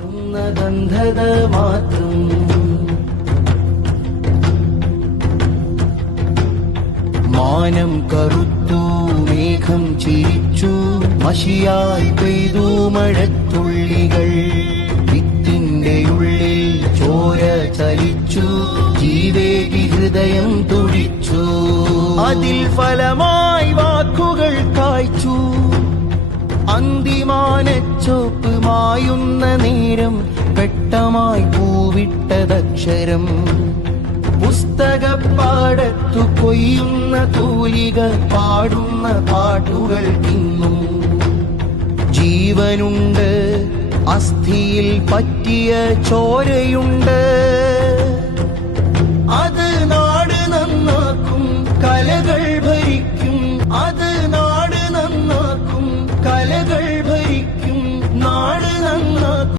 ഗന്ധത മാത്രം മാനം കറുത്തു മേഘം ചിരിച്ചു മഷിയായി പെയ്തു മഴത്തുള്ളികൾ വിത്തിന്റെ ഉള്ളിൽ ചോര ചലിച്ചു ജീവേകി ഹൃദയം തുടിച്ചു അതിൽ ഫലമായി വാക്കുകൾ കായ്ച്ചു അന്തിമാനച്ചോപ്പ് മായുന്ന നേരം പെട്ടമായി പൂവിട്ടതക്ഷരം പുസ്തകപ്പാടത്തു കൊയ്യുന്ന തൂലിക പാടുന്ന പാട്ടുകൾ ഇന്നും ജീവനുണ്ട് അസ്ഥിയിൽ പറ്റിയ ചോരയുണ്ട് അത് നാട് നന്നാക്കും കലകൾ